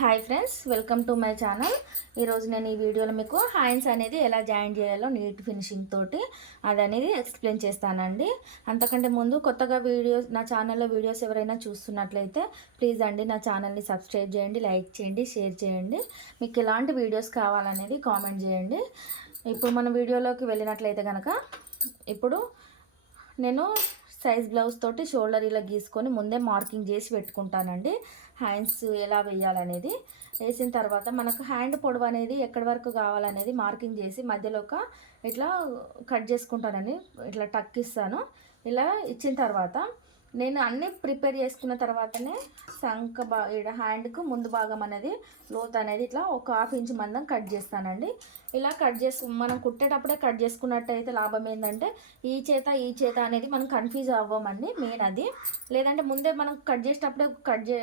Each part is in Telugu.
Hi friends welcome to my channel ఈరోజు నేను ఈ వీడియోలో మీకు హ్యాండ్స్ అనేది ఎలా జాయిన్ చేయాలో నీట్ ఫినిషింగ్ తోటి అది అనేది ఎక్స్ప్లెయిన్ చేస్తానండి. అంతకంటే ముందు కొత్తగా వీడియోస్ నా ఛానల్లో వీడియోస్ ఎవరైనా చూస్తున్నట్లయితే ప్లీజ్ అండి నా ఛానల్ని సబ్స్క్రైబ్ చేయండి లైక్ చేయండి షేర్ చేయండి. మీకు ఎలాంటి వీడియోస్ కావాలనేది కామెంట్ చేయండి. ఇప్పుడు మన వీడియోలోకి వెళ్ళినట్లయితే కనుక ఇప్పుడు నేను సైజ్ బ్లౌజ్ తోటి షోల్డర్ ఇలా గీసుకొని ముందే మార్కింగ్ చేసి పెట్టుకుంటానండి. హ్యాండ్స్ ఎలా వేయాలనేది వేసిన తర్వాత మనకు హ్యాండ్ పొడవు అనేది ఎక్కడి వరకు కావాలనేది మార్కింగ్ చేసి మధ్యలో ఒక ఇట్లా కట్ చేసుకుంటానని ఇట్లా టక్ ఇస్తాను. ఇలా ఇచ్చిన తర్వాత నేను అన్నీ ప్రిపేర్ చేసుకున్న తర్వాతనే సంక బా ఇక్కడ హ్యాండ్కు ముందు భాగం అనేది లోత్ అనేది ఇట్లా ఒక హాఫ్ ఇంచ్ మందం కట్ చేస్తానండి. ఇలా కట్ చేసు మనం కుట్టేటప్పుడే కట్ చేసుకున్నట్టయితే లాభం ఏంటంటే ఈ చేత ఈ చేత అనేది మనం కన్ఫ్యూజ్ అవ్వమండి మెయిన్ అది. లేదంటే ముందే మనం కట్ చేసేటప్పుడే కట్ చే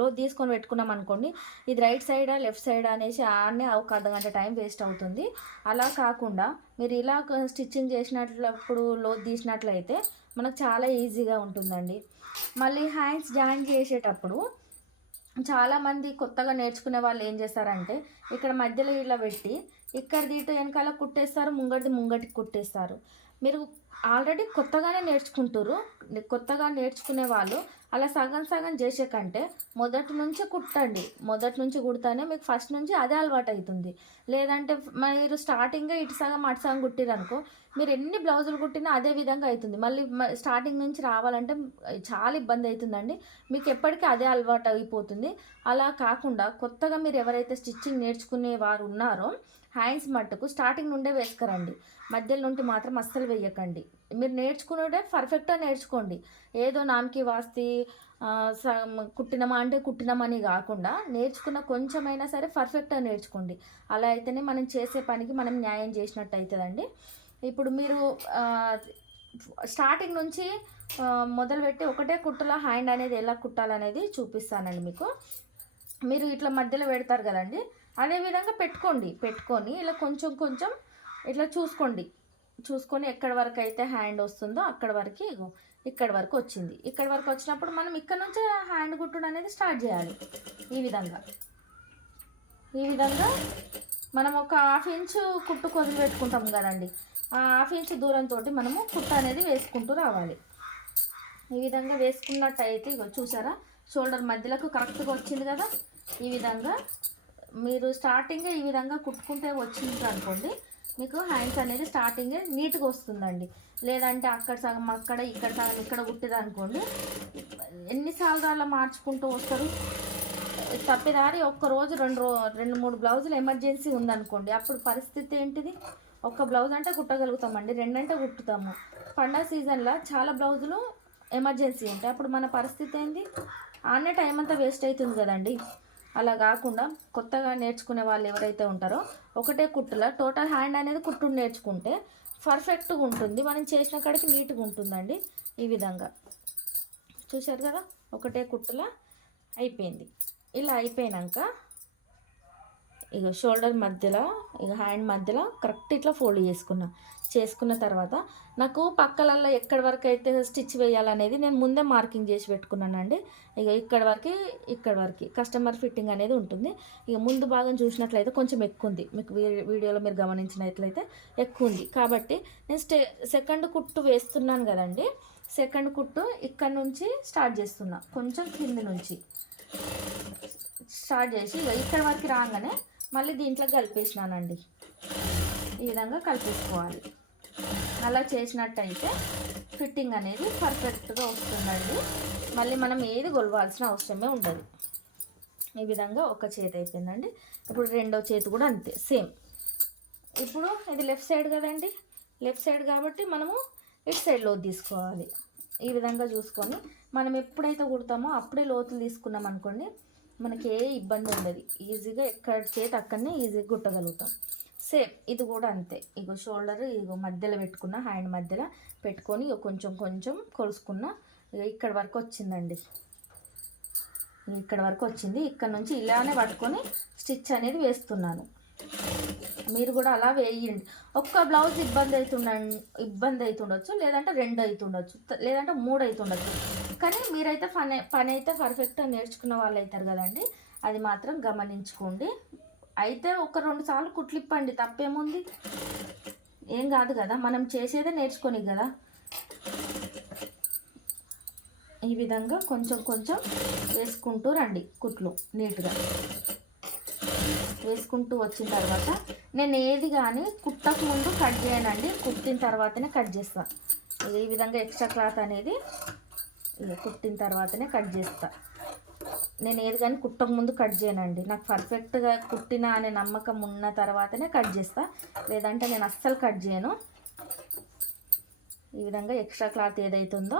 లోత్ తీసుకొని పెట్టుకున్నాం అనుకోండి ఇది రైట్ సైడా లెఫ్ట్ సైడ్ అనేసి ఆడనే ఒక అర్ధ గంట టైం వేస్ట్ అవుతుంది. అలా కాకుండా మీరు ఇలా స్టిచ్చింగ్ చేసినప్పుడు లోత్ తీసినట్లయితే మనకు చాలా ఈజీగా ఉంటుందండి. మళ్ళీ హ్యాండ్స్ జాయిన్ చేసేటప్పుడు చాలామంది కొత్తగా నేర్చుకునే వాళ్ళు ఏం చేస్తారంటే ఇక్కడ మధ్యలో ఇలా పెట్టి ఇక్కడ దీట వెనకాల కుట్టేస్తారు ముంగటి ముంగటికి కుట్టేస్తారు. మీరు ఆల్రెడీ కొత్తగానే నేర్చుకుంటారు కొత్తగా నేర్చుకునే వాళ్ళు. అలా సగం సగం చేసే కంటే మొదటి నుంచి కుట్టండి. మొదటి నుంచి కుడితేనే మీకు ఫస్ట్ నుంచి అదే అలవాటు అవుతుంది లేదంటే మీరు స్టార్టింగే ఇటు సగం అటు సగం కుట్టిరనుకో మీరు ఎన్ని బ్లౌజులు కుట్టినా అదే విధంగా అవుతుంది మళ్ళీ స్టార్టింగ్ నుంచి రావాలంటే చాలా ఇబ్బంది అవుతుందండి మీకు ఎప్పటికీ అదే అలవాటు అయిపోతుంది అలా కాకుండా కొత్తగా మీరు ఎవరైతే స్టిచ్చింగ్ నేర్చుకునే వారు ఉన్నారో హ్యాండ్స్ మట్టుకు స్టార్టింగ్ నుండే వేసుకురండి. మధ్యలో నుండి మాత్రం అస్సలు వేయకండి. మీరు నేర్చుకునేదే పర్ఫెక్ట్గా నేర్చుకోండి. ఏదో నామకి వాస్తి కుట్టినమా అంటే కుట్టినమని కాకుండా నేర్చుకున్న కొంచెమైనా సరే పర్ఫెక్ట్గా నేర్చుకోండి. అలా అయితేనే మనం చేసే పనికి మనం న్యాయం చేసినట్టు అవుతుందండి ఇప్పుడు మీరు స్టార్టింగ్ నుంచి మొదలుపెట్టి ఒకటే కుట్టులో హ్యాండ్ అనేది ఎలా కుట్టాలనేది చూపిస్తానండి మీకు. మీరు ఇట్లా మధ్యలో పెడతారు కదండి. అదే విధంగా పెట్టుకోండి. పెట్టుకొని ఇలా కొంచెం కొంచెం ఇట్లా చూసుకోండి. చూసుకొని ఎక్కడి వరకు అయితే హ్యాండ్ వస్తుందో అక్కడ వరకు ఇక్కడ వరకు వచ్చింది. ఇక్కడ వరకు వచ్చినప్పుడు మనం ఇక్కడ నుంచే హ్యాండ్ కుట్టుడు అనేది స్టార్ట్ చేయాలి. ఈ విధంగా. ఈ విధంగా మనం ఒక హాఫ్ ఇంచ్ కుట్టు కొదిలి పెట్టుకుంటాం కదండి. ఆ హాఫ్ ఇంచ్ దూరంతో మనము కుట్టు అనేది వేసుకుంటూ రావాలి. ఈ విధంగా వేసుకున్నట్టయితే ఇగో చూసారా? షోల్డర్ మధ్యలోకి కరెక్ట్గా వచ్చింది కదా? ఈ విధంగా మీరు స్టార్టింగ్ ఈ విధంగా కుట్టుకుంటే వచ్చింది అనుకోండి మీకు హ్యాండ్స్ అనేది స్టార్టింగే నీట్గా వస్తుందండి. లేదంటే అక్కడ సగం అక్కడ ఇక్కడ సగం ఇక్కడ కుట్టేది అనుకోండి ఎన్నిసార్లు అలా మార్చుకుంటూ వస్తారు? తప్పిదారి ఒక్క రోజు రెండు రో రెండు మూడు బ్లౌజులు ఎమర్జెన్సీ ఉందనుకోండి అప్పుడు పరిస్థితి ఏంటిది? ఒక్క బ్లౌజ్ అంటే కుట్టగలుగుతామండి రెండంటే కుట్టుతాము. పండగ సీజన్లో చాలా బ్లౌజులు ఎమర్జెన్సీ ఉంటాయి. అప్పుడు మన పరిస్థితి ఏంది? ఆనే టైం అంతా వేస్ట్ అవుతుంది కదండి. అలా కాకుండా కొత్తగా నేర్చుకునే వాళ్ళు ఎవరైతే ఉంటారో ఒకటే కుట్టులా టోటల్ హ్యాండ్ అనేది కుట్టు నేర్చుకుంటే పర్ఫెక్ట్గా ఉంటుంది. మనం చేసిన కాడికి నీట్గా ఉంటుందండి ఈ విధంగా. చూశారు కదా? ఒకటే కుట్టులా అయిపోయింది. ఇలా అయిపోయినాక ఇక షోల్డర్ మధ్యలో ఇక హ్యాండ్ మధ్యలో కరెక్ట్ ఇట్లా ఫోల్డ్ చేసుకున్నాం. చేసుకున్న తర్వాత నాకు పక్కలల్లో ఎక్కడి వరకు అయితే స్టిచ్ వేయాలనేది నేను ముందే మార్కింగ్ చేసి పెట్టుకున్నానండి. ఇక ఇక్కడ వరకు ఇక్కడ వరకు. కస్టమర్ ఫిట్టింగ్ అనేది ఉంటుంది. ఇక ముందు భాగం చూసినట్లయితే కొంచెం ఎక్కువ ఉంది మీకు వీడియోలో మీరు గమనించినట్లయితే ఎక్కువ ఉంది కాబట్టి నేను స్టే సెకండ్ కుట్టు వేస్తున్నాను కదండి. సెకండ్ కుట్టు ఇక్కడ నుంచి స్టార్ట్ చేస్తున్నా. కొంచెం కింది నుంచి స్టార్ట్ చేసి ఇక ఇక్కడ వరకు రాగానే మళ్ళీ దీంట్లో కలిపేసినానండి. ఈ విధంగా కలిపేసుకోవాలి. అలా చేసినట్టయితే ఫిట్టింగ్ అనేది పర్ఫెక్ట్గా వస్తుందండి. మళ్ళీ మనం ఏది గొలవాల్సిన అవసరమే ఉండదు. ఈ విధంగా ఒక చేతి అయిపోయిందండి. ఇప్పుడు రెండో చేతి కూడా అంతే సేమ్. ఇప్పుడు ఇది లెఫ్ట్ సైడ్ కదండి. లెఫ్ట్ సైడ్ కాబట్టి మనము ఇటు సైడ్ లోతు తీసుకోవాలి. ఈ విధంగా చూసుకొని మనం ఎప్పుడైతే కుడతామో అప్పుడే లోతులు తీసుకున్నాం అనుకోండి మనకి ఏ ఇబ్బంది ఉండదు. ఈజీగా ఎక్కడ చేతి అక్కడనే ఈజీగా కుట్టగలుగుతాం. సేమ్ ఇది కూడా అంతే. ఇగో షోల్డర్ ఇగో మధ్యలో పెట్టుకున్న హ్యాండ్ మధ్యలో పెట్టుకొని ఇగో కొంచెం కొంచెం కొలుసుకున్న ఇక్కడ వరకు వచ్చిందండి. ఇక్కడ వరకు వచ్చింది. ఇక్కడ నుంచి ఇలానే పట్టుకొని స్టిచ్ అనేది వేస్తున్నాను. మీరు కూడా అలా వేయండి. ఒక్క బ్లౌజ్ ఇబ్బంది అవుతుండ ఇబ్బంది అవుతుండొచ్చు లేదంటే రెండు అవుతుండొచ్చు లేదంటే మూడు అవుతుండొచ్చు కానీ మీరైతే పని పని అయితే పర్ఫెక్ట్గా నేర్చుకున్న వాళ్ళు అవుతారు కదండి. అది మాత్రం గమనించుకోండి. అయితే ఒక రెండు సార్లు కుట్లిప్పండి తప్పేముంది? ఏం కాదు కదా మనం చేసేదే నేర్చుకొని కదా? ఈ విధంగా కొంచెం కొంచెం వేసుకుంటూ రండి కుట్లు నీట్గా. వేసుకుంటూ వచ్చిన తర్వాత నేను ఏది కానీ కుట్టక ముందు కట్ చేయనండి కుట్టిన తర్వాతనే కట్ చేస్తాను ఈ విధంగా ఎక్స్ట్రా క్లాత్ అనేది కుట్టిన తర్వాతనే కట్ చేస్తాను నేను ఏది కానీ కుట్టక ముందు కట్ చేయనండి. నాకు పర్ఫెక్ట్గా కుట్టిన అనే నమ్మకం ఉన్న తర్వాతనే కట్ చేస్తా. లేదంటే నేను అస్సలు కట్ చేయను. ఈ విధంగా ఎక్స్ట్రా క్లాత్ ఏదైతుందో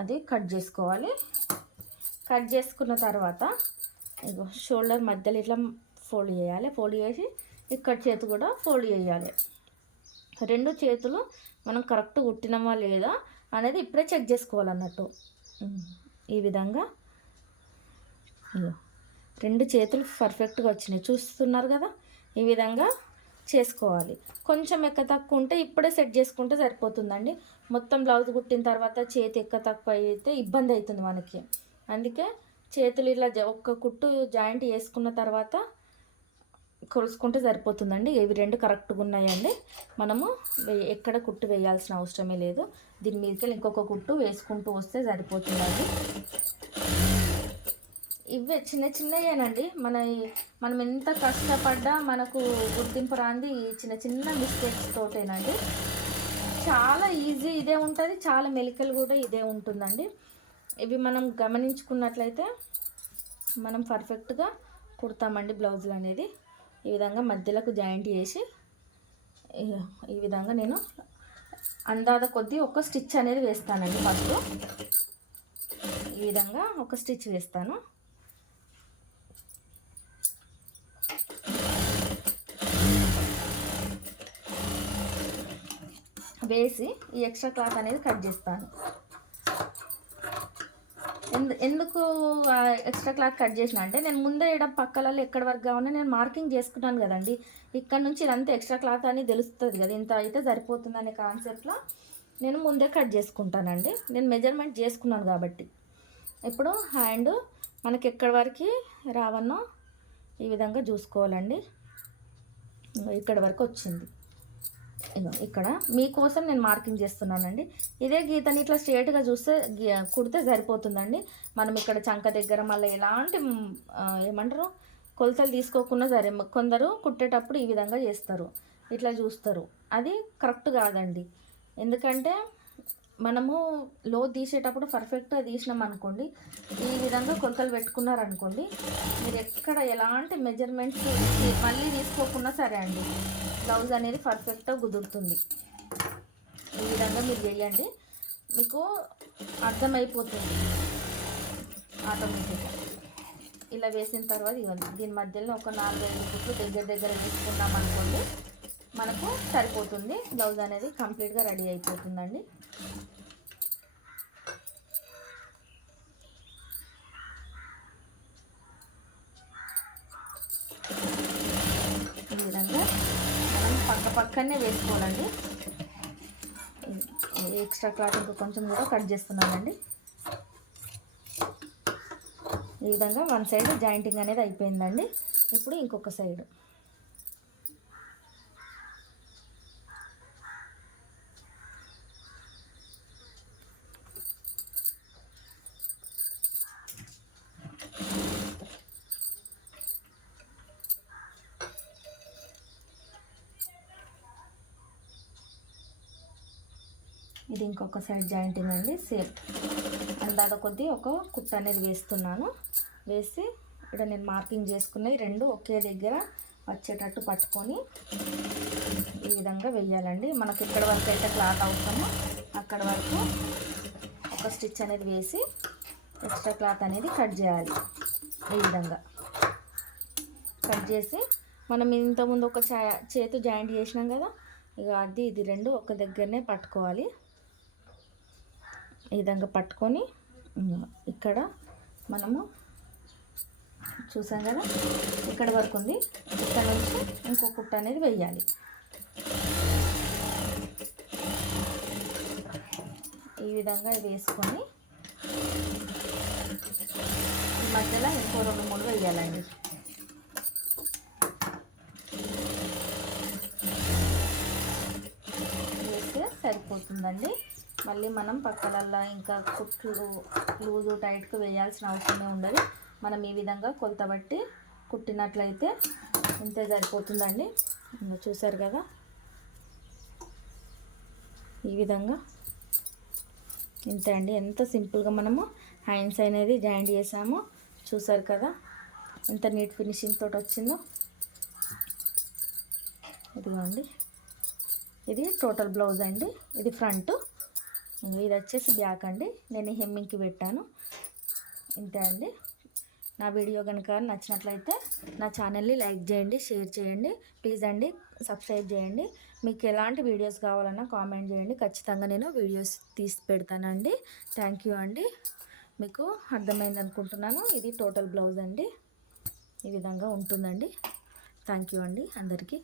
అది కట్ చేసుకోవాలి. కట్ చేసుకున్న తర్వాత ఇగో షోల్డర్ మధ్యలో ఇట్లా ఫోల్డ్ చేయాలి. ఫోల్డ్ చేసి ఇక్కడ చేతి కూడా ఫోల్డ్ చేయాలి. రెండు చేతులు మనం కరెక్ట్ కుట్టినామా లేదా అనేది ఇప్పుడే చెక్ చేసుకోవాలన్నట్టు. ఈ విధంగా రెండు చేతులు పర్ఫెక్ట్గా వచ్చినాయి. చూస్తున్నారు కదా? ఈ విధంగా చేసుకోవాలి. కొంచెం ఎక్క తక్కువ ఉంటే ఇప్పుడే సెట్ చేసుకుంటే సరిపోతుందండి. మొత్తం బ్లౌజ్ కుట్టిన తర్వాత చేతి ఎక్క తక్కువ అయితే ఇబ్బంది అవుతుంది మనకి. అందుకే చేతులు ఇలా జ- ఒక్క కుట్టు జాయింట్ వేసుకున్న తర్వాత కొలుసుకుంటే సరిపోతుందండి. ఇవి రెండు కరెక్ట్గా ఉన్నాయండి. మనము ఎక్కడ కుట్టు వేయాల్సిన అవసరమే లేదు. దీని మీదకి ఇంకొక కుట్టు వేసుకుంటూ వస్తే సరిపోతుందండి. ఇవే చిన్న చిన్నయేనండి. మన మనం ఎంత కష్టపడ్డా మనకు గుర్తింపు రాంది ఈ చిన్న చిన్న మిస్టేక్స్ తోటేనండి. చాలా ఈజీ ఇదే ఉంటుంది. చాలా మెలికలు కూడా ఇదే ఉంటుందండి. ఇవి మనం గమనించుకున్నట్లయితే మనం పర్ఫెక్ట్గా కుడతామండి బ్లౌజులు అనేది. ఈ విధంగా మధ్యలోకి జాయింట్ చేసి ఈ- ఈ విధంగా నేను అందాద కొద్దీ ఒక స్టిచ్ అనేది వేస్తానండి ఫస్ట్ ఈ విధంగా ఒక స్టిచ్ వేస్తాను. వేసి ఈ ఎక్స్ట్రా క్లాత్ అనేది కట్ చేస్తాను. ఎందు ఎందుకు ఎక్స్ట్రా క్లాత్ కట్ చేసిన అంటే నేను ముందే ఇక్కడ పక్కలలో ఎక్కడి వరకు కావాలో నేను మార్కింగ్ చేసుకున్నాను కదండి. ఇక్కడ నుంచి ఇదంతా ఎక్స్ట్రా క్లాత్ అని తెలుస్తుంది కదా ఇంత అయితే సరిపోతుంది అనే కాన్సెప్ట్లో నేను ముందే కట్ చేసుకుంటానండి. నేను మెజర్మెంట్ చేసుకున్నాను కాబట్టి. ఇప్పుడు హ్యాండ్ మనకి ఎక్కడి వరకు రావన్నో ఈ విధంగా చూసుకోవాలండి. ఇక్కడ వరకు వచ్చింది. ఇక్కడ. మీకోసం నేను మార్కింగ్ చేస్తున్నానండి. ఇదే గీతని ఇట్లా స్ట్రేట్గా చూస్తే కుడితే సరిపోతుందండి. మనం ఇక్కడ చంక దగ్గర మళ్ళీ ఎలాంటి ఏమంటారు? కొలతలు తీసుకోకుండా సరే కొందరు కుట్టేటప్పుడు ఈ విధంగా చేస్తారు. ఇట్లా చూస్తారు. అది కరెక్ట్ కాదండి. ఎందుకంటే మనము లో తీసేటప్పుడు పర్ఫెక్ట్గా తీసినాం అనుకోండి ఈ విధంగా కొలతలు పెట్టుకున్నారనుకోండి మీరు ఎక్కడ ఎలాంటి మెజర్మెంట్స్ మళ్ళీ తీసుకోకుండా సరే అండి బ్లౌజ్ అనేది పర్ఫెక్ట్గా కుదురుతుంది. ఈ విధంగా మీరు చేయండి. మీకు అర్థమైపోతుంది. ఆటోమేటిక్గా ఇలా వేసిన తర్వాత ఇవ్వండి. దీని మధ్యలో ఒక నాలుగైదు కుట్లు దగ్గర దగ్గర తీసుకున్నాం అనుకోండి మనకు సరిపోతుంది. బ్లౌజ్ అనేది కంప్లీట్గా రెడీ అయిపోతుందండి. ఈ విధంగా మనం పక్క పక్కనే వేసుకోవాలండి. ఎక్స్ట్రా క్లాత్ ఇంకా కొంచెం కూడా కట్ చేస్తున్నానండి. ఈ విధంగా వన్ సైడ్ జాయింటింగ్ అనేది అయిపోయిందండి. ఇప్పుడు ఇంకొక సైడ్. ఇది ఇంకొక సైడ్ జాయింటింగ్ అండి సేమ్. అందాక కొద్దీ ఒక కుట్ట అనేది వేస్తున్నాను. వేసి ఇక్కడ నేను మార్కింగ్ చేసుకున్నవి రెండు ఒకే దగ్గర వచ్చేటట్టు పట్టుకొని ఈ విధంగా వెయ్యాలండి మనకి ఎక్కడ వరకు అయితే క్లాత్ అవసరమో అక్కడ వరకు ఒక స్టిచ్ అనేది వేసి ఎక్స్ట్రా క్లాత్ అనేది కట్ చేయాలి ఈ విధంగా. కట్ చేసి మనం ఇంతకుముందు ఒక చేతు జాయింట్ చేసినాం కదా ఇక అది ఇది రెండు ఒక దగ్గరనే పట్టుకోవాలి. ఈ విధంగా పట్టుకొని ఇక్కడ మనము చూసాం కదా ఇక్కడ వరకు ఉంది. ఇక్కడ నుంచి ఇంకో కుట్ట అనేది వేయాలి ఈ విధంగా వేసుకొని ఈ మధ్యలో ఇంకో రెండు మూడు వేయాలండి వేస్తే సరిపోతుందండి. మళ్ళీ మనం పక్కలల్లా ఇంకా కుట్లు లూజు టైట్కి వేయాల్సిన అవసరమే ఉండదు. మనం ఈ విధంగా కొలత బట్టి కుట్టినట్లయితే ఇంతే సరిపోతుందండి. చూసారు కదా? ఈ విధంగా ఇంతే అండి. ఎంత సింపుల్గా మనము హ్యాండ్స్ అనేది జాయింట్ చేసాము. చూసారు కదా? ఎంత నీట్ ఫినిషింగ్ తోటి వచ్చిందో. ఇదిగోండి. ఇది టోటల్ బ్లౌజ్ అండి. ఇది ఫ్రంట్. ఇది వచ్చేసి బ్యాక్ అండి. నేను హెమ్మింగ్కి పెట్టాను. ఇంతే అండి. నా వీడియో కనుక నచ్చినట్లయితే నా ఛానల్ని లైక్ చేయండి షేర్ చేయండి. ప్లీజ్ అండి సబ్స్క్రైబ్ చేయండి. మీకు ఎలాంటి వీడియోస్ కావాలన్నా కామెంట్ చేయండి. ఖచ్చితంగా నేను వీడియోస్ తీసి పెడతానండి. థ్యాంక్ యూ అండి. మీకు అర్థమైంది అనుకుంటున్నాను. ఇది టోటల్ బ్లౌజ్ అండి. ఈ విధంగా ఉంటుందండి. థ్యాంక్ యూ అండి అందరికీ.